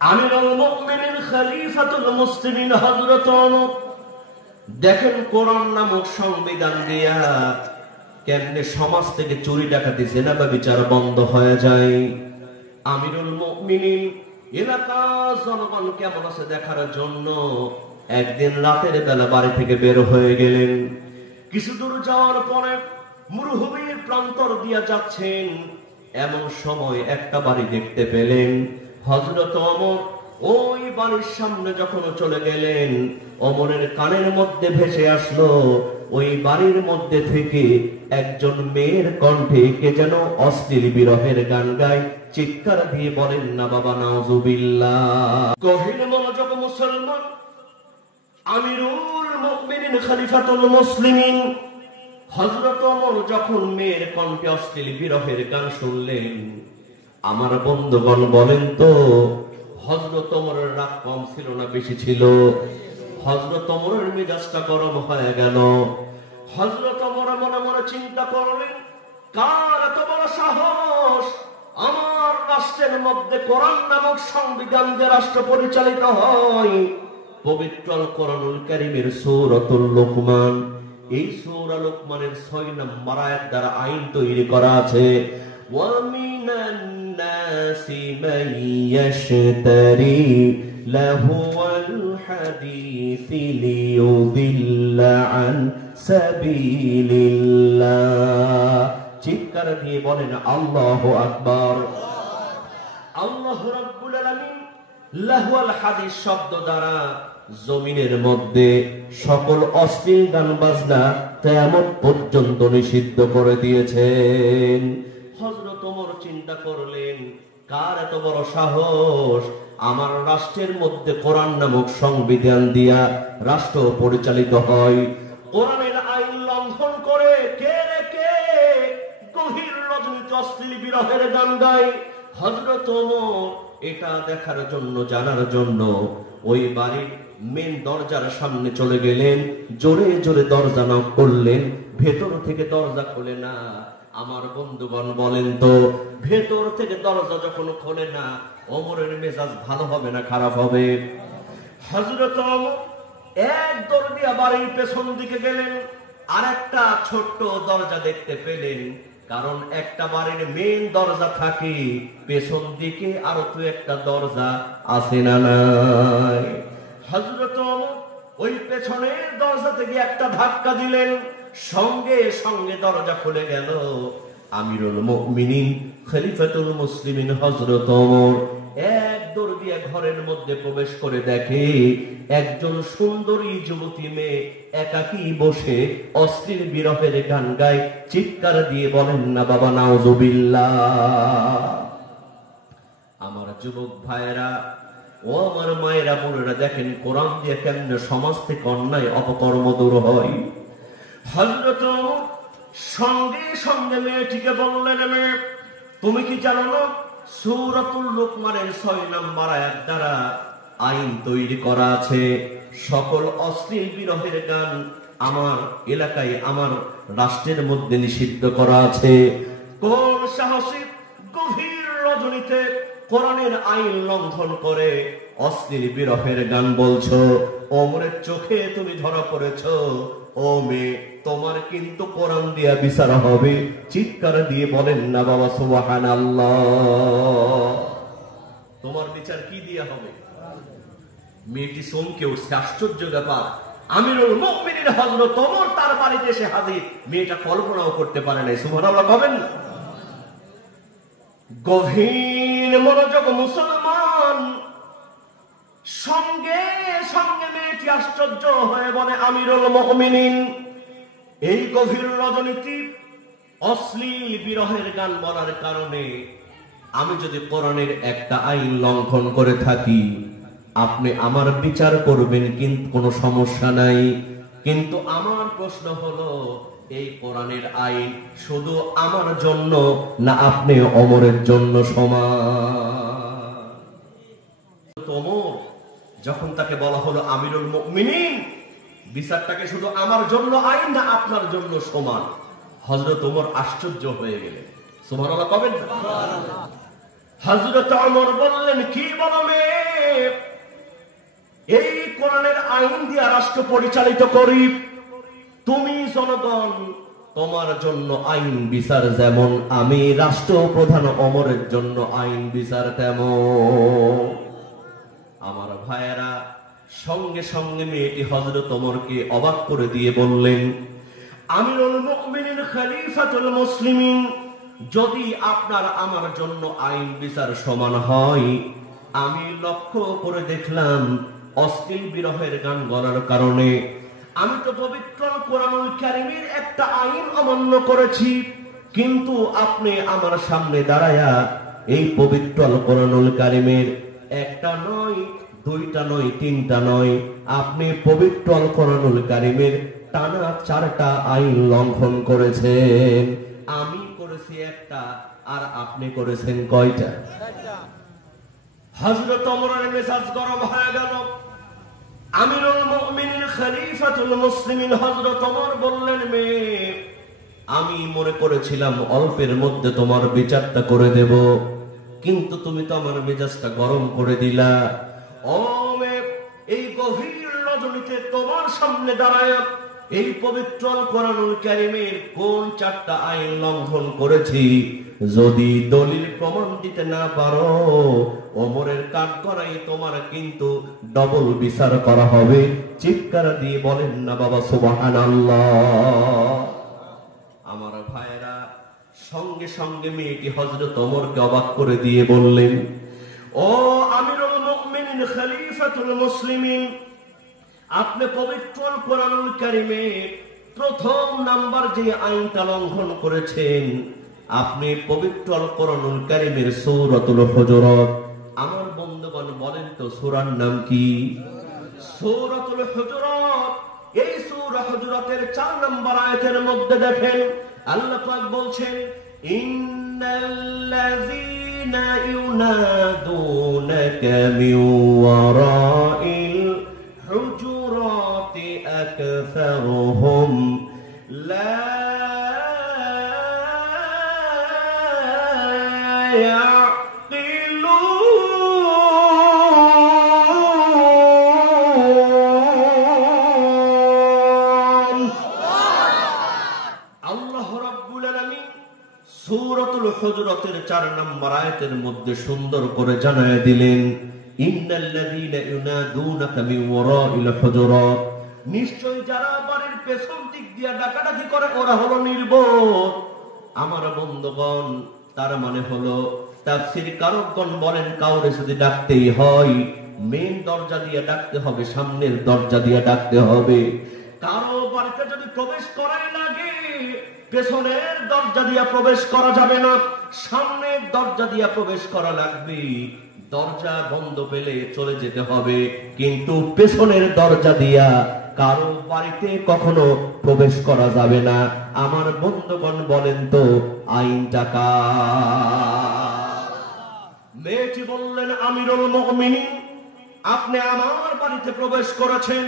আমিরুল মুমিনিন খলিফাতুল মুসলিমিন হযরত ওমর দেখেন কোরআন নামক সংবিধান দিয়া কেমনে সমাজ থেকে চুরি ডাকাতি জিনা ব্যভিচার বন্ধ হয়ে যায়। আমিরুল মুমিনিন এলাকা জনগণ কেমন আছে দেখার জন্য একদিন রাতের বেলা বাড়ি থেকে বের হয়ে গেলেন। কিছু দূর যাওয়ার পরে মরুভূমির প্রান্তর দিয়া যাচ্ছেন, এমন সময় একটা বাড়ি দেখতে পেলেন। হযরত ওমর ওই বাড়ির সামনে যখন চলে গেলেন, ওমরের কানের মধ্যে ভেসে আসলো ওই বাড়ির মধ্যে থেকে একজন মেয়ের কণ্ঠে কে যেন অশ্লীল বিরহের গান গায়। চিৎকার দিয়ে বলেন না বাবা নাউজুবিল্লাহ। গভীর মনোযোগ মুসলমান, আমিরুল মুমিনিন খলিফাতুল মুসলিমিন হযরত ওমর যখন মেয়ের কণ্ঠে অশ্লীল বিরহের গান শুনলেন, আমার বন্ধুগণ বলেন তো হযরত ওমরের রাগ কম ছিল না বেশি ছিল? হযরত ওমরের মেজাজটা গরম হয়ে গেল। হযরত ওমর মনে মনে চিন্তা করলেন, কার এত বড় সাহস আমার রাষ্ট্রের মধ্যে কোরআন নামক সংবিধান দিয়ে রাষ্ট্র পরিচালিত হয়। পবিত্র কোরআনুল কারীমের সূরাতুল লুকমান, এই সূরা লুকমানের 6 নম্বর আয়াত দ্বারা আইন তৈরি করা আছে। ওয়া মিনান নাসি মান ইয়াশতারি লাহুয়াল হাদিসি লিয়ুদিল্লা আন সাবিলিল্লাহ। চিৎকার দিয়ে বলেন আল্লাহু আকবার। আল্লাহ রাব্বুল আলামিন লাহুয়াল হাদিস শব্দ দ্বারা জমিনের মধ্যে সকল অশ্লীল গান বাজনা কিয়ামত পর্যন্ত নিষিদ্ধ করে দিয়েছেন। হযরত ওমর চিন্তা করলেন, কার এত বড় সাহস আমার রাষ্ট্রের মধ্যে কোরআন নামক সংবিধান দিয়া রাষ্ট্র পরিচালিত হয়। কোরআনের আইন লঙ্ঘন করে কে রে কে গভীর রজনীতে অশ্লীল বিরহের গান গায়। হযরত ওমর এটা দেখার জন্য জানার জন্য ওই বাড়ির মেন দরজার সামনে চলে গেলেন। জোরে জোরে দরজা নক করলেন, ভেতর থেকে দরজা খোলে না। আমার বন্ধুগণ বলেন তো ভেতর থেকে দরজা যখন খোলে না, ওমরের মেজাজ ভালো হবে না খারাপ হবে? হযরত ওমর এক দৌড় দিয়া বাড়ির পেছন দিকে গেলেন, আর একটা ছোট্ট দরজা দেখতে পেলেন। কারণ একটা বাড়ির মেন দরজা থাকে পেছন দিকে, আর তো একটা দরজা আছে না নাই? হযরত ওমর ওই পেছনের দরজা থেকে একটা ধাক্কা দিলেন, সঙ্গে সঙ্গে দরজা খুলে গেল। আমিরুল মুমিনিন খলিফাতুল মুসলিমিন হযরত ওমর এক দৌড় দিয়ে ঘরের মধ্যে প্রবেশ করে দেখে একজন সুন্দরী যুবতী মেয়ে একাকী বসে অশ্লীল বিরহের গান গায়। চিৎকার দিয়ে বলেন না বাবা নাউজুবিল্লাহ। আমার যুবক ভাইরা ও আমার মায়েরা বোনেরা, দেখেন কোরআন দিয়ে কেমনে সমাজ থেকে অন্যায় অপকর্ম দূর হয়। হযরত ওমর সঙ্গে সঙ্গে মেয়েটিকে বললেন, মেয়ে তুমি কি জানো না সূরাতুল লুকমানের 6 নম্বর আয়াত দ্বারা আইন তৈরি করা আছে, সকল অশ্লীল বিরহের গান আমার এলাকায় আমার রাষ্ট্রের মধ্যে নিষিদ্ধ করা আছে। কোন সাহসী গভীর রজনীতে কোরআনের আইন লঙ্ঘন করে অশ্লীল বিরহের গান বলছো? ওমরের চোখে তুমি ধরা পড়েছো। ও মেয়ে, তোমার কিন্তু কোরআন দিয়া বিচার হবে। চিৎকার দিয়ে বলেন না বাবা সুবহানাল্লাহ। তোমার বিচার কি দিয়া হবে? মেয়েটি চমকে উঠছে, আশ্চর্য ব্যাপার। আমিরুল মুমিনিন হযরত ওমর তার বাড়িতে এসে হাজির। মেয়েটা কল্পনাও করতে পারে নাই। সুবহানাল্লাহ কবেন না? গভীর মনোযোগ মুসলমান, সঙ্গে সঙ্গে মেয়েটি আশ্চর্য হয়ে বলে, আমিরুল মুমিনিন এই গভীর রজনীতি অশ্লীল বিরহের গান বলার কারণে আমি যদি কোরআনের একটা আইন লঙ্ঘন করে থাকি, আপনি আমার বিচার করবেন, কিন্তু কোনো সমস্যা নাই। কিন্তু আমার প্রশ্ন হলো, এই কোরআনের আইন শুধু আমার জন্য না আপনি ওমরের জন্য সমান? ওমর যখন তাকে বলা হলো আমিরুল মুমিনিন বিচারটাকে শুধু আমার জন্য আইন না আপনার জন্য সমান, হযরত ওমর আশ্চর্য হয়ে গেলেন। সুবহানাল্লাহ কবেন? হযরত ওমর বললেন, কি বলো মেয়ে, এই কোরআনের আইন দিয়ে রাষ্ট্র পরিচালিত করি। তুমি জনগণ, তোমার জন্য আইন বিচার যেমন, আমি রাষ্ট্রপ্রধান ওমরের জন্য আইন বিচার তেমন। আমার ভাইয়েরা, সঙ্গে সঙ্গে মেয়েটি হযরত ওমরকে অবাক করে দিয়ে বললেন, আমিরুল মুমিনিন খলিফাতুল মুসলিমিন, যদি আপনার আমার জন্য আইন বিচার সমান হয়, আমি লক্ষ্য করে দেখলাম অশ্লীল বিরহের গান গলার কারণে আমি তো পবিত্র কোরআনুল কারীমের একটা আইন অমান্য করেছি, কিন্তু আপনি আমার সামনে দাঁড়ায়া এই পবিত্র কোরআনুল কারীমের একটা নয়, দুইটা নয়, তিনটা নয়, আপনি পবিত্র কোরআনুল কারীমের টানা 4টা আইন লঙ্ঘন করেছেন। আমি করেছি একটা, আর আপনি করেছেন কয়টা? হযরত ওমরের মেজাজ গরম হয়ে গেল। আমিরুল মুমিনিন খলিফাতুল মুসলিমিন হযরত ওমর বললেন, মেয়ে, আমি মনে করেছিলাম অল্পের মধ্যে তোমার বিচারটা করে দেব, কিন্তু তুমি তো আমার মেজাজটা গরম করে দিলা। ও মেয়ে, এই গভীর রজনীতে তোমার সামনে দাঁড়ায় এই পবিত্র কোরআনুল কারীমের কোন 4টা আইন লঙ্ঘন করেছি যদি দলিল প্রমাণ দিতে না পারো, ওমরের কাঠগড়াই তোমার কিন্তু ডবল বিচার করা হবে। চিৎকার দিয়ে বলেন না বাবা সুবহানাল্লাহ। আমার ভাইরা, সঙ্গে সঙ্গে মেয়েটি হযরত ওমরকে অবাক করে দিয়ে বললেন, ও আমিরুল মুমিনিন খলিফাতুল মুসলিমিন, আপনি পবিত্র কোরআনুল কারীমে প্রথম নাম্বার যে আইনটা লঙ্ঘন করেছেন, আপনি পবিত্র কোরআনুল কারীমের সূরাতুল হুজুরাত। আমার বন্ধুগণ বলেন তো সূরার নাম কি? সূরাতুল হুজুরাত। এই সূরা হুজুরাতের 4 নম্বর আয়াতের মধ্যে দেখেন আল্লাহ পাক বলছেন, ইন্নাল্লাযীনা ইউনাদুনাকা মিন ওয়ারাইল হুজুরাতি আকসারুহুম লা সূরাতুল হুজুরাতের 4 নম্বর আয়াতের মধ্যে সুন্দর করে জানায় দিলেন, ইন্নাল্লাযীনা ইউনাদুনাকা মিন ওয়ারাইল হুজুরাত, নিশ্চয় যারা বাড়ির পেছন দিক দিয়ে ডাকাডাকি করে ওরা হলো নির্বোধ। আমার বন্ধুগণ, তার মানে হলো তাফসীর কারকগণ বলেন, কাউরে যদি ডাকতেই হয় মেন দরজা দিয়ে ডাকতে হবে, সামনের দরজা দিয়ে ডাকতে হবে। কারো বাড়িতে যদি প্রবেশ করাই লাগে, পেছনের দরজা দিয়ে প্রবেশ করা যাবে না, সামনের দরজা দিয়ে প্রবেশ করা লাগবে। দরজা বন্ধ পেলে চলে যেতে হবে, কিন্তু পেছনের দরজা দিয়া কারো বাড়িতে কখনো প্রবেশ করা যাবে না। আমার বন্ধুগণ বলেন তো আইনটা কার? মেয়েটি বললেন, আমিরুল মুমিনিন, আপনি আমার বাড়িতে প্রবেশ করেছেন,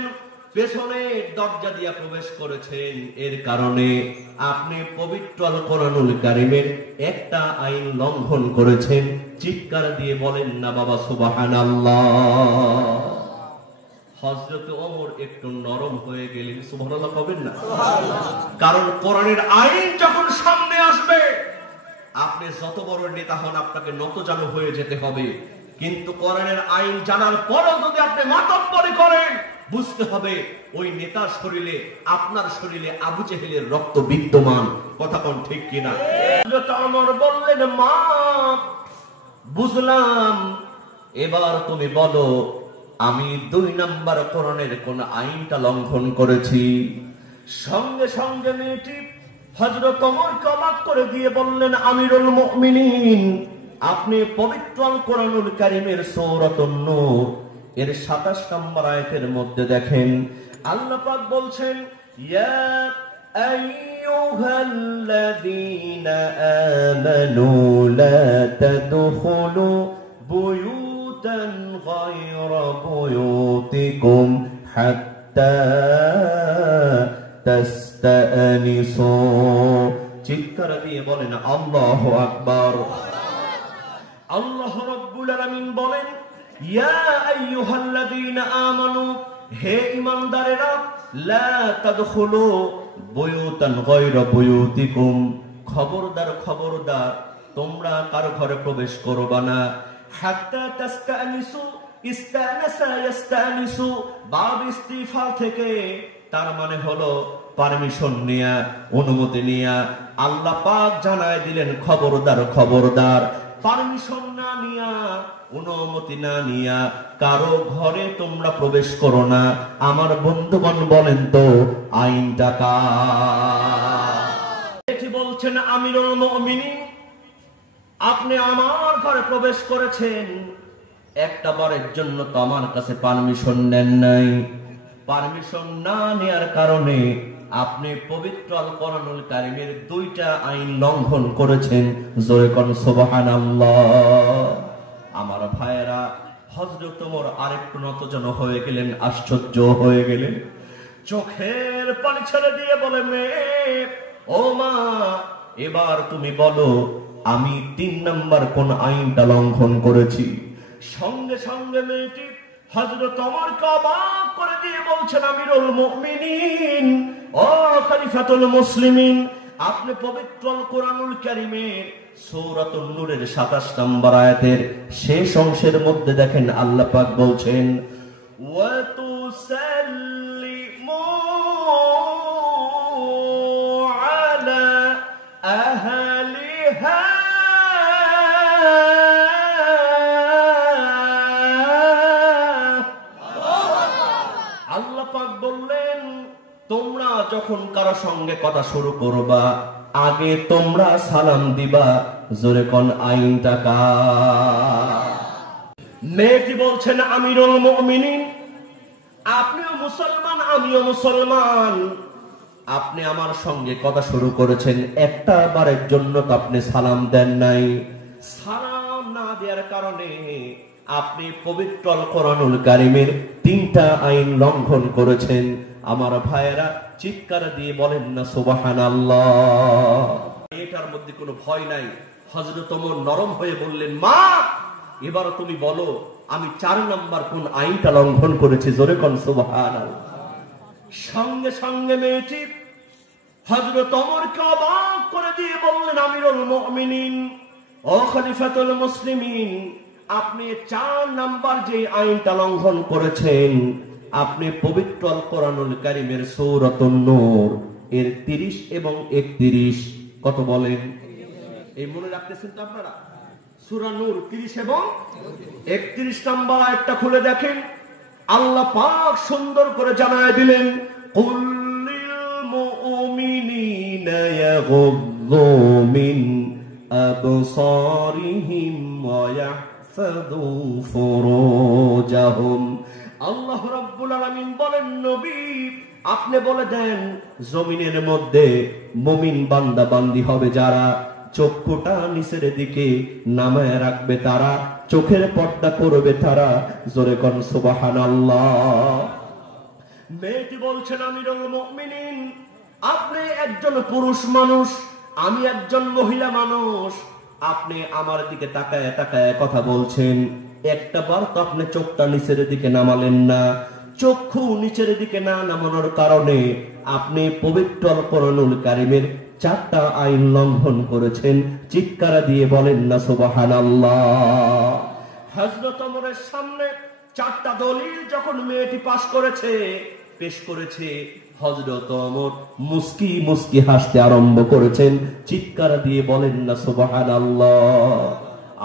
পেছনের দরজা দিয়ে প্রবেশ করেছেন, এর কারণে আপনি পবিত্র কোরআনুল কারীমের একটা আইন লঙ্ঘন করেছেন। চিৎকার দিয়ে বলেন না বাবা সুবহানাল্লাহ। হযরত ওমর একটু নরম হয়ে গেলেন, সুবহানাল্লাহ কবেন না? কারণ কোরআনের আইন যখন সামনে আসবে, আপনি যত বড় নেতা হন আপনাকে নতজানু হয়ে যেতে হবে, কিন্তু কোরআনের আইন জানার পরও যদি আপনি মাতব্বরি করেন, বুঝতে হবে ওই নেতার শরীরে, আপনার শরীরে আবু জেহেলের রক্ত বিদ্যমান। কথা কোন ঠিক কিনা? ওমর বললেন, মা বুঝলাম, এবার তুমি বলো আমি 2 নম্বর কোরআনের কোন আইনটা লঙ্ঘন করেছি? সঙ্গে সঙ্গে মেয়েটি হযরত ওমরকে অবাক করে দিয়ে বললেন, আমিরুল মুমিনিন, আপনি পবিত্র কোরআনুল কারীমের সূরাতুন নূর এর 27 নম্বর আয়াতের মধ্যে দেখেন আল্লাহ পাক বলছেন, ইয়া আইয়ুহাল্লাযীনা আমানু লা তাদখুলু বুয়ুতান গায়রা বুয়ুতিকুম হাত্তা তাস্তানিসু। চিৎকার দিয়ে বলেন আল্লাহু আকবার। আল্লাহ রাব্বুল আলামিন বলেন, ইয়া আইয়ুহাল্লাযীনা আমানু, হে ঈমানদারেরা, লা তাদখুলু বুয়ুতান গায়রা বুয়ুতিকুম, খবরদার খবরদার তোমরা কারো ঘরে প্রবেশ করবা না। হাত্তা তাস্তানিসু, ইস্তানাসা ইস্তানিসু, বাব ইস্তিফাল থেকে, তার মানে হলো পারমিশন নিয়া, অনুমতি নিয়া। আল্লাহ পাক জানায় দিলেন খবরদার খবরদার, পারমিশন না নিয়া, অনুমতি না নিয়া কারো ঘরে তোমরা প্রবেশ করো না। আমার বন্ধুগণ বলেন তো আইনটা কার? এটি বলছেন আমিরুল মুমিনিন, আপনি আমার ঘরে প্রবেশ করেছেন, একটা বারের জন্য তো আমার কাছে পারমিশন নেন নাই। পারমিশন না নেয়ার কারণে আপনি পবিত্র আল কোরআনুল কারীমের দুইটা আইন লঙ্ঘন করেছেন। জোরে কোন সুবহানাল্লাহ। আমার ভাইয়েরা, হযরত ওমর আরেকটু নতজন হয়ে গেলেন, আশ্চর্য হয়ে গেলেন, চোখের পানি ছেড়ে দিয়ে বলে, মেয়ে, ও মা, এবার তুমি বলো আমি 3 নাম্বার কোন আইনটা লঙ্ঘন করেছি? সঙ্গে সঙ্গে মেয়েটি হযরত ওমরকে অবাক করে দিয়ে বলছেন, আমিরুল মুমিনিন, ও খলিফাতুল মুসলিমিন, আপনি পবিত্র আল কোরআনুল কারীমের সূরাতুন নূরের 27 নম্বর আয়াতের শেষ অংশের মধ্যে দেখেন আল্লাহ পাক বলছেন, ওয়া তুসাল্লিমু আলা আহলিহা, আল্লাহ পাক বললেন তোমরা যখন কারো সঙ্গে কথা শুরু করবা আগে তোমরা সালাম দিবা। জোরে কোন আইনটা কার? মেয়েটি বলছেন, আমিরুল মুমিনিন, আপনিও মুসলমান আমিও মুসলমান, আপনি আমার সঙ্গে কথা শুরু করেছেন, একটা বারের জন্য তো আপনি সালাম দেন নাই। সালাম না দেওয়ার কারণে আপনি পবিত্র আল কোরআনুল কারীমের 3টা আইন লঙ্ঘন করেছেন। আমার ভাইয়েরা চিৎকার দিয়ে বলেন না সুবহানাল্লাহ। এটার মধ্যে কোনো ভয় নাই। হযরত ওমর নরম হয়ে বললেন, মা, এবার তুমি বলো আমি 4 নাম্বার কোন আইনটা লঙ্ঘন করেছি? জোরে কোন সুবহানাল্লাহ। সঙ্গে সঙ্গে মেয়েটি হযরত ওমরকে অবাক করে দিয়ে বললেন, আমিরুল মুমিনিন, ও খলিফাতুল মুসলিমিন, আপনি 4 নাম্বার যে আইনটা লঙ্ঘন করেছেন, আপনি পবিত্র আল কোরআনুল কারীমের সূরাতুন নূর এর 30 এবং 31, কত বলেন? এই মনে রাখতেছেন তো আপনারা? সূরা নূর 30 এবং 31 নাম্বার আয়াতটা খুলে দেখেন। আল্লাহ পাক সুন্দর করে জানায় দিলেন, কুল্লিল মুমিনিনা ইয়াগুযু মিন আবসারিহিম ওয়া ইয়াহফাযু ফুরুজাহুম। আল্লাহ রাব্বুল আলামিন বলেন, নবী আপনি বলে দেন জমিনের মধ্যে মুমিন বান্দা বান্দি হবে যারা, চক্ষুটা নিচের দিকে নামায় রাখবে তারা, চোখের পর্দা করবে তারা। জোরে কোন সুবহানাল্লাহ। মেয়েটি বলছেন, আমিরুল মুমিনিন, আপনি একজন পুরুষ মানুষ, আমি একজন মহিলা মানুষ, আপনি আমার দিকে তাকায় তাকায় কথা বলছেন, একটা বার তো আপনি চোখটা নিচের দিকে নামালেন না। চক্ষু নিচের দিকে না নামানোর কারণে আপনি পবিত্র আল কোরআনুল কারীমের 4টা আইন লঙ্ঘন করেছেন। চিৎকার দিয়ে বলেন না সুবহানাল্লাহ। হযরত ওমরের সামনে 4টা দলিল যখন মেয়েটি পেশ করেছে, হযরত ওমর মুস্কি মুস্কি হাসতে আরম্ভ করেছেন। চিৎকার দিয়ে বলেন না সুবহানাল্লাহ।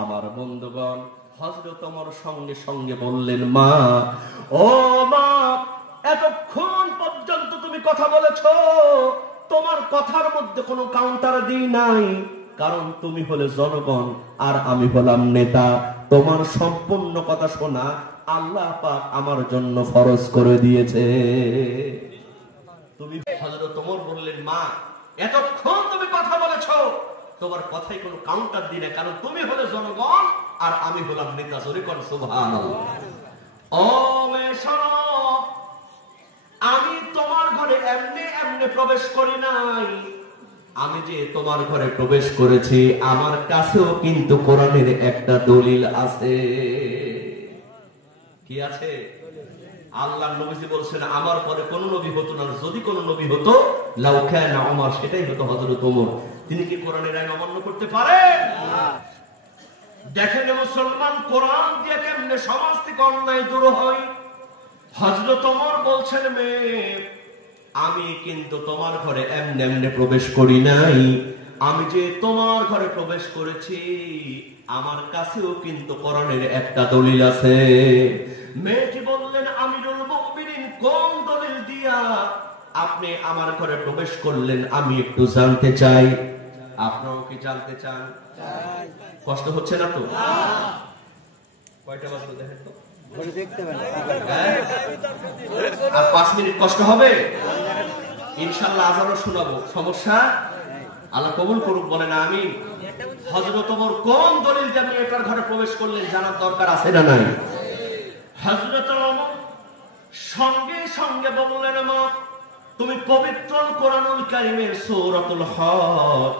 আমার বন্ধুগণ, হযরত ওমর সঙ্গে সঙ্গে বললেন, মা, ও মা, এতক্ষণ পর্যন্ত তুমি কথা বলেছো, তোমার কথার মধ্যে কোনো কাউন্টার দিই নাই, কারণ তুমি হলে জনগণ আর আমি হলাম নেতা। তোমার সম্পূর্ণ কথা শোনা আল্লাহ পাক আমার জন্য ফরজ করে দিয়েছে। তুমি হযরত ওমর বললেন, মা, এতক্ষণ তুমি কথা বলেছো, তোমার কথাই কোনো কাউন্টার দিই না, কারণ তুমি হলে জনগণ আর আমি হলাম নেতা। জোরে কোন সুবহানাল্লাহ। ও মেয়ে শোনো, আমি তোমার ঘরে এমনি এমনি প্রবেশ করি নাই, আমি যে তোমার ঘরে প্রবেশ করেছি আমার কাছেও কিন্তু কোরআনের একটা দলিল আছে। কি আছে? আল্লাহ নবীজি বলছেন আমার পরে কোন নবী হতো না, যদি কোন নবী হতো লাউ কানা ওমর, সেটাই হতো হযরত ওমর। তিনি কি কোরআনের আইন অমান্য করতে পারেন? দেখেন মুসলমান, কোরআন দিয়ে কেমনে সমাজ থেকে অন্যায় দূর হয়। হযরত ওমর বলছেন, মেয়ে আমি কিন্তু তোমার ঘরে এমনি এমনি প্রবেশ করি নাই, আমি যে তোমার ঘরে প্রবেশ করেছি আমার কাছেও কিন্তু কোরআনের একটা দলিল আছে। মেয়েটি বললেন, আমিরুল মুমিনিন কোন দলিল দিয়া আপনি আমার ঘরে প্রবেশ করলেন আমি একটু জানতে চাই। আপনারাও কি জানতে চান? কষ্ট হচ্ছে না তো? কয়টা বাজলো দেখেন তো, আর 5 মিনিট কষ্ট হবে ইনশাআল্লাহ, আজানও শোনাবো, সমস্যা আল্লাহ কবুল করুক, বলেন আমিন। হযরত ওমর কোন দলিল দিয়ে আপনি এটার ঘরে প্রবেশ করলেন জানার দরকার আছে না নাই? হযরত ওমর সঙ্গে সঙ্গে বললেন, মা তুমি পবিত্র কোরআনুল কারীমের সূরাতুল হজ,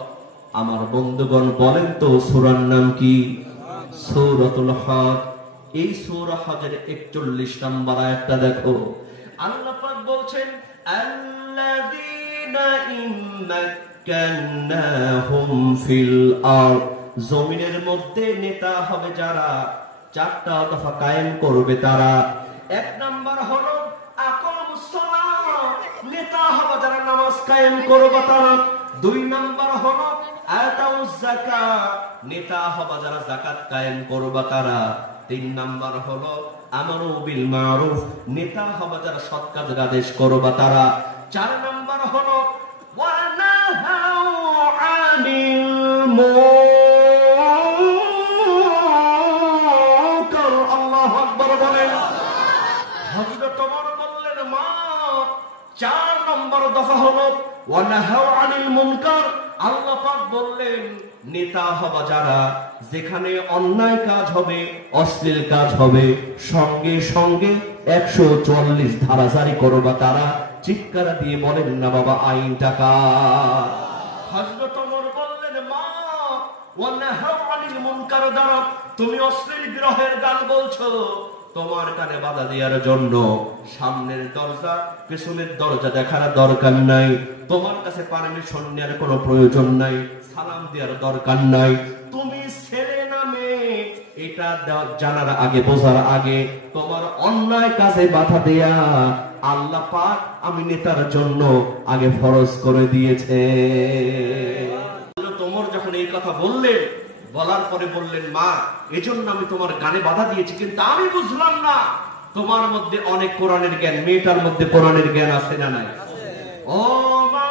আমার বন্ধুগণ বলেন তো সূরার নাম কি? সূরাতুল হজ। এই সূরা হজের 41 নম্বর আয়াতটা দেখো, আল্লাহ পাক বলছেন, আল্লাযীনা ইম্মাক্কান্নাহুম ফিল আরদ, জমিনের মধ্যে নেতা হবে যারা, 4টা দফা কায়েম করবে তারা। 1 নাম্বার হলো আকামুস সালাত, নেতা হবে যারা নামাজ কায়েম করবে তারা। 2 নাম্বার হলো আতাউজ যাকাত, নেতা হবে যারা যাকাত কায়েম করবে তারা। 3 নাম্বার হলো আমরু বিল মারুফ, নেতা হবে যারা সৎ কাজের আদেশ করবে তারা। 4 নাম্বার হলো ওয়া নাহাউ আনিল মুনকার। আল্লাহু আকবার বলেন। হযরত ওমর বললেন, মা 4 নম্বর দফা হলো ওয়া নাহাউ আনিল মুনকার। আল্লাহ পাক বললেন, নেতা হবা যারা, যেখানে অন্যায় কাজ হবে, অশ্লীল কাজ হবে, সঙ্গে সঙ্গে 144 ধারা জারি করবা তারা। চিৎকার দিয়ে বলেন না বাবা আইন টাকা। হযরত ওমর বললেন, মা ওয়া নাহাউ আনিল মুনকার দ্বারা তুমি অশ্লীল বিরহের গান বলছো, তোমার কানে বাধা দেওয়ার জন্য সামনের দরজা পেছনের দরজা দেখার দরকার নাই, তোমার কাছে পারমিশন নেওয়ার কোনো প্রয়োজন নাই, সালাম দেওয়ার দরকার নাই। তুমি ছেলে না মেয়ে এটা জানার আগে, বোঝার আগে তোমার অন্যায় কাজে বাধা দেয়া আল্লাহ পাক আমি নেতার জন্য আগে ফরজ করে দিয়েছে। তোমার যখন এই কথা বললেন, বলার পরে বললেন, মা এজন্য আমি তোমার গানে বাধা দিয়েছি, কিন্তু আমি বুঝলাম না তোমার মধ্যে অনেক কোরআনের জ্ঞান, মেয়েটার মধ্যে কোরআনের জ্ঞান আছে না নাই? ও মা,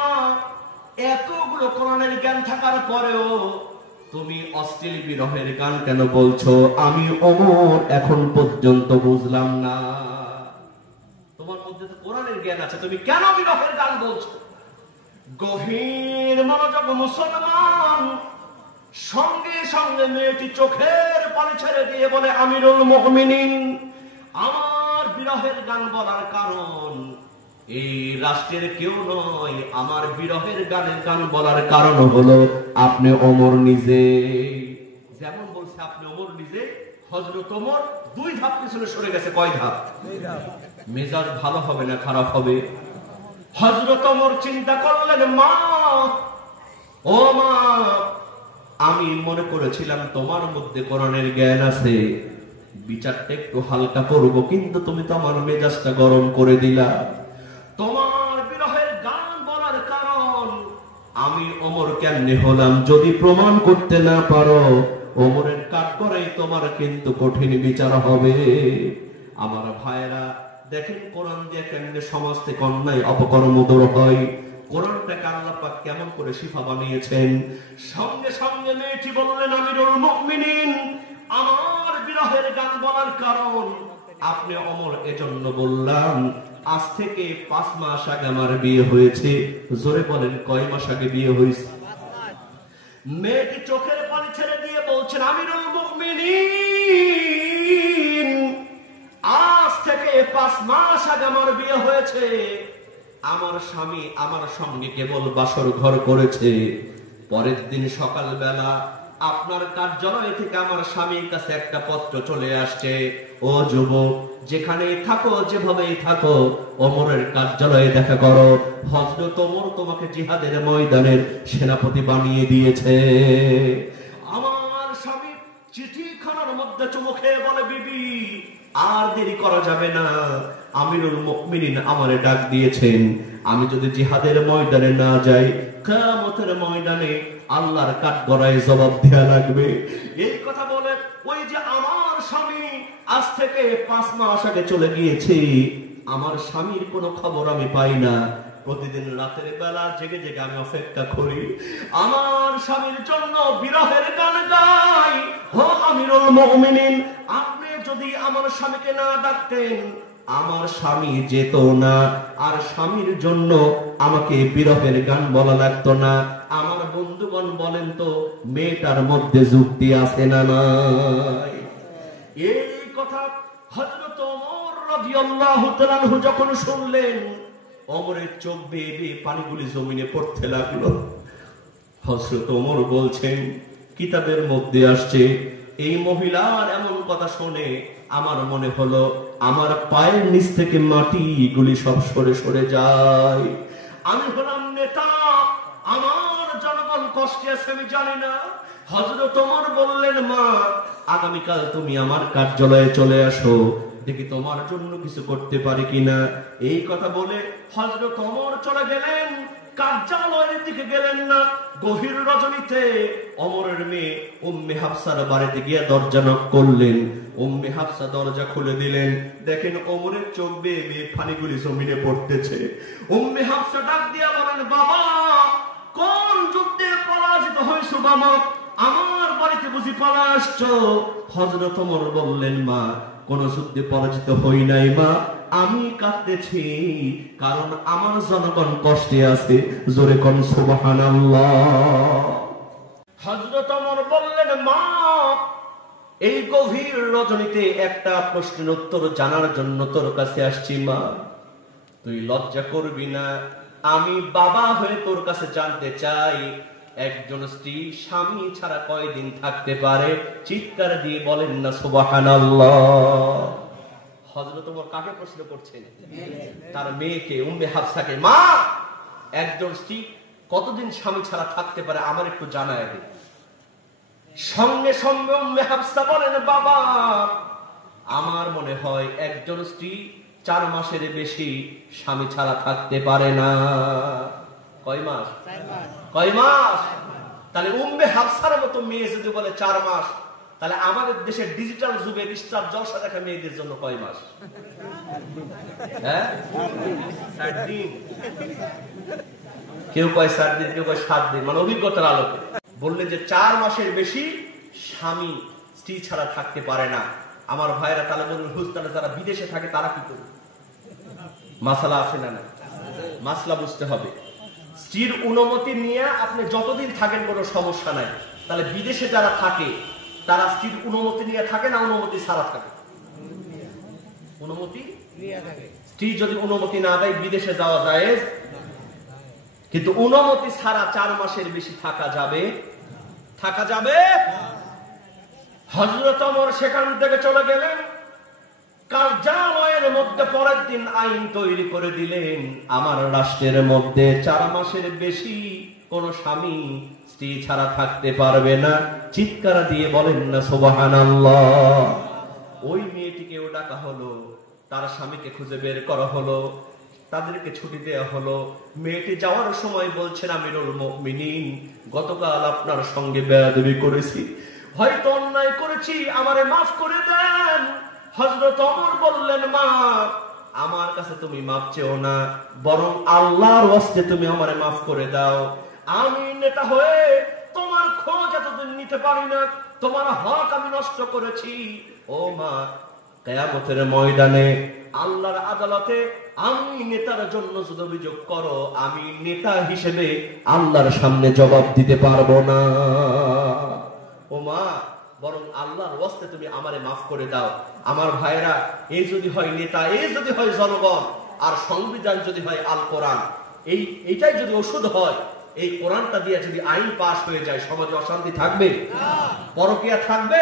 এতগুলো কোরআনের জ্ঞান থাকার পরেও তুমি অশ্লীল বিরহের গান কেন বলছো? আমি ওমর এখন পর্যন্ত বুঝলাম না। তোমার মধ্যে তো কোরআনের জ্ঞান আছে, তুমি কেন বিরহের গান বলছো? গভীর মনোযোগ মুসলমান। সঙ্গে সঙ্গে মেয়েটি চোখের পানি ছেড়ে দিয়ে বলে, আমিরুল মুমিনিন, আমার বিরহের গান বলার কারণ এই রাষ্ট্রের কেউ নয়, আমার বিরহের গানের গান বলার কারণ হলো আপনি ওমর নিজে। যেমন বলছে আপনি ওমর নিজে, হযরত ওমর 2 ধাপ পিছনে সরে গেছে। কয় ধাপ? মেজাজ ভালো হবে না খারাপ হবে? হযরত ওমর চিন্তা করলেন, মা ও মা, আমি মনে করেছিলাম তোমার মধ্যে কোরআনের জ্ঞান আছে, বিচারটা একটু হালকা করব, কিন্তু তুমি তো আমার মেজাজটা গরম করে দিলা। তোমার বিরহের গান বলার কারণ আমি ওমর কেমনে হলাম? যদি প্রমাণ করতে না পারো, ওমরের কাঠগড়াই তোমার কিন্তু কঠিন বিচার হবে। আমার ভাইরা দেখেন, কোরআন দিয়ে কেমনে সমাজ থেকে অন্যায় অপকর্ম দূর হয়, কোরআনটাকে আল্লাহ পাক কেমন করে শিফা বানিয়েছেন। সঙ্গে সঙ্গে মেয়েটি বললেন, আমিরুল মুমিনিন, আমার বিরহের গান বলার কারণ আপনি ওমর, এজন্য বললাম আজ থেকে 5 মাস আগে আমার বিয়ে হয়েছে। জোরে বলেন, কয় মাস আগে বিয়ে হয়েছে? মেয়েটি চোখের পানি ছেড়ে দিয়ে বলছেন, আমিরুল মুমিনিন, আজ থেকে 5 মাস আগে আমার বিয়ে হয়েছে। আমার স্বামী আমার সঙ্গে কেবল বাসর ঘর করেছে। পরের দিন সকালবেলা আপনার কার্যালয় থেকে আমার স্বামীর কাছে একটা পত্র চলে আসছে, ও যুবক, যেখানে থাকো, যেভাবে থাকো, ওমরের কার্যালয়ে দেখা করো। হযরত ওমর তোমাকে জিহাদের ময়দানের সেনাপতি বানিয়ে দিয়েছে। আমার স্বামী চিঠিখানার মধ্যে চুমু খেয়ে বলে, বিবি আর দেরি করা যাবে না, আমিরুল মুমিনিন আমারে ডাক দিয়েছেন। আমি যদি জিহাদের ময়দানে না যাই, কিয়ামতের ময়দানে আল্লাহর কাঠগড়ায় জবাব দেয়া লাগবে। এই কথা বলে ওই যে আমার স্বামী আজ থেকে 5 মাস আগে চলে গিয়েছে, আমার স্বামীর কোনো খবর আমি পাই না। প্রতিদিন রাতের বেলা জেগে জেগে আমি অপেক্ষা করি, আমার স্বামীর জন্য বিরহের গান গাই। ও আমিরুল মুমিনিন, আপনি যদি আমার স্বামীকে না ডাকতেন, আমার স্বামী যেত না, আর স্বামীর জন্য আমাকে বিরহের গান বলা লাগতো না। আমার বন্ধুগণ বলেন তো, মেয়েটার মধ্যে যুক্তি আছে না নাই? এই কথা হযরত ওমর রাদিয়াল্লাহু তাআলা আনহু যখন শুনলেন, ওমরের চোখ বেয়ে বেয়ে পানিগুলি জমিনে পড়তে লাগলো। হযরত ওমর বলছেন, কিতাবের মধ্যে আসছে, এই মহিলার এমন কথা শুনে আমার মনে হলো আমার পায়ের নিচ থেকে মাটিগুলি সব সরে সরে যায়। আমি হলাম নেতা, আমার জনগণ কষ্টে আছে আমি জানি না। হযরত ওমর বললেন, মা আগামীকাল তুমি আমার কার্যালয়ে চলে আসো, দেখি তোমার জন্য কিছু করতে পারি কিনা। এই কথা বলে হযরত ওমর চলে গেলেন, কার্যালয়ের দিকে গেলেন না। গভীর রজনীতে ওমরের মেয়ে উম্মে হাফসার বাড়িতে গিয়ে দরজা নক করলেন। উম্মে হাফসা দরজা খুলে দিলেন, দেখেন ওমরের চোখ বেয়ে বেয়ে পানিগুলি জমিনে পড়তেছে। উম্মে হাফসা ডাক দিয়া বলেন, বাবা কোন যুদ্ধে পরাজিত হইছো বাবা, আমার বাড়িতে বুঝি পালা আসছো? হযরত ওমর বললেন, মা কোন যুদ্ধে পরাজিত হই নাই মা, আমি কাঁদতেছি কারণ আমার জনগণ কষ্টে আছে। জোরে কোন সুবহানাল্লাহ। হযরত ওমর বললেন, মা এই গভীর রজনীতে একটা প্রশ্নের উত্তর জানার জন্য তোর কাছে আসছি মা, তুই লজ্জা করবি না? আমি বাবা হয়ে তোর কাছে জানতে চাই, একজন স্ত্রী স্বামী ছাড়া কয়দিন থাকতে পারে? চিৎকার দিয়ে বলেন না সুবহানাল্লাহ। হযরত ওমর কাকে প্রশ্ন করছেন? তার মেয়েকে, উম্মে হাফসাকে। মা একজন স্ত্রী কতদিন স্বামী ছাড়া থাকতে পারে আমার একটু জানায় দে। সঙ্গে সঙ্গে উম্মে হাফসা বলেন, বাবা আমার মনে হয় একজন স্ত্রী 4 মাসের বেশি স্বামী ছাড়া থাকতে পারে না। কয় মাস? 4 মাস। কয় মাস? তাহলে উম্মে হাফসার মতো মেয়ে যদি বলে 4 মাস, তাহলে আমাদের দেশের ডিজিটাল যুগে স্টার জলসা দেখা মেয়েদের জন্য কয় মাস? হ্যাঁ 7 দিন। কেউ কয় 7 দিন, কেউ কয় 7 দিন, মানে অভিজ্ঞতার আলোকে বললেন যে 4 মাসের বেশি স্বামী স্ত্রী ছাড়া থাকতে পারে না। আমার ভাইরা তাহলে বলুন, হুজুর যারা বিদেশে থাকে তারা কি করবে? মাসলা আছে না? মাসলা বুঝতে হবে। স্ত্রীর অনুমতি নিয়ে আপনি যতদিন থাকেন কোনো সমস্যা নাই। তাহলে বিদেশে যারা থাকে তারা স্ত্রীর অনুমতি নিয়ে থাকে না অনুমতি ছাড়া থাকে? অনুমতি নিয়ে থাকে। স্ত্রী যদি অনুমতি না দেয় বিদেশে যাওয়া যায়, কিন্তু অনুমতি ছাড়া 4 মাসের বেশি থাকা যাবে? থাকা যাবে? হযরত ওমর সেখান থেকে চলে গেলেন, কার্যালয়ের মধ্যে পরের দিন আইন তৈরি করে দিলেন, আমার রাষ্ট্রের মধ্যে 4 মাসের বেশি কোন স্বামী স্ত্রী ছাড়া থাকতে পারবে না। চিৎকার দিয়ে বলেন না সুবহানাল্লাহ। ওই মেয়েটিকেও ডাকা হলো, তার স্বামীকে খুঁজে বের করা হলো, তাদেরকে ছুটি দেওয়া হলো। মেয়েটি যাওয়ার সময় বলছেন, আমিরুল মুমিনিন গতকাল আপনার সঙ্গে বেয়াদবি করেছি, হয়তো অন্যায় করেছি, আমারে মাফ করে দেন। হযরত ওমর বললেন, মা আমার কাছে তুমি মাফ চেও না, বরং আল্লাহর ওয়াস্তে তুমি আমারে মাফ করে দাও। আমি নেতা হয়ে তোমার খোঁজ এতদিন নিতে পারি না, তোমার হক আমি নষ্ট করেছি। ও মা, কিয়ামতের ময়দানে আল্লাহর আদালতে আমি নেতার জন্য যদি অভিযোগ করো, আমি নেতা হিসেবে আল্লাহর সামনে জবাব দিতে পারবো না। ও মা, বরং আল্লাহর ওয়াস্তে তুমি আমারে মাফ করে দাও। আমার ভাইরা, এই যদি হয় নেতা, এই যদি হয় জনগণ, আর সংবিধান যদি হয় আল কোরআন, এইটাই যদি ওষুধ হয়, এই কোরআনটা দিয়ে যদি আইন পাস হয়ে যায়, সমাজে অশান্তি থাকবে? পরকীয়া থাকবে?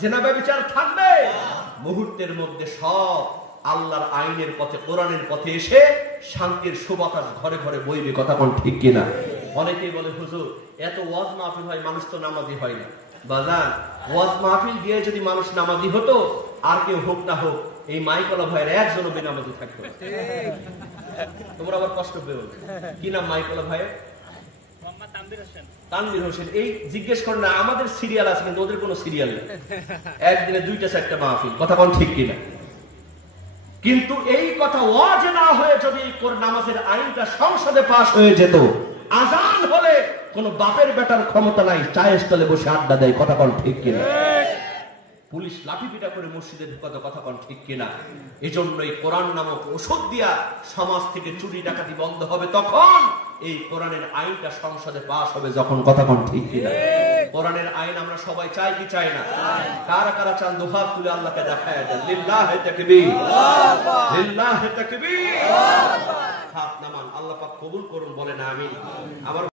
জিনা ব্যভিচার থাকবে? মুহূর্তের মধ্যে সব আল্লাহর আইনের পথে, কোরআনের পথে এসে শান্তির সুবাতাস ঘরে ঘরে বইবে। কথা কোন ঠিক কিনা? অনেকেই বলে হুজুর এত ওয়াজ মাহফিল হয়, মানুষ তো নামাজি হয় না। বাজান, ওয়াজ মাহফিল দিয়ে যদি মানুষ নামাজি হতো, আর কেউ হোক না হোক, এই মাইকলা ভাইয়ের একজনও বেনামাজি থাকতো। তোমরা আবার কষ্ট পেও। কি নাম মাইকলা ভাইয়ের? তানভীর হোসেন। এই জিজ্ঞেস করে না, আমাদের সিরিয়াল আছে কিন্তু ওদের কোনো সিরিয়াল নেই, একদিনে 2টা-4টা মাহফিল। কথা কোন ঠিক কিনা? কিন্তু এই কথা ওয়াজ না হয়ে যদি নামাজের আইনটা সংসদে পাস হয়ে যেত, আজান হলে কোন বাপের বেটার ক্ষমতা নাই, চায়ের স্টলে বসে আড্ডা দেয়। কথা কোন ঠিক কিনা? পুলিশ লাঠি পিটা করে মসজিদে ঢুকাতো। কথা কোন ঠিক কিনা? এজন্যই কোরআন নামক ওষুধ দিয়া সমাজ থেকে চুরি ডাকাতি বন্ধ হবে তখন, এই কোরআনের আইনটা সংসদে পাস হবে যখন। কথা কোন ঠিক কিনা? কোরআনের আইন আমরা সবাই চাই কি চাই না? কারা কারা চান দুহাত তুলে আল্লাহকে দেখায় দেন। লিল্লাহি তাকবীর, লিল্লাহি তাকবীর। হাত নামান, আল্লাহ পাক কবুল করুন, বলেন আমিন। আবার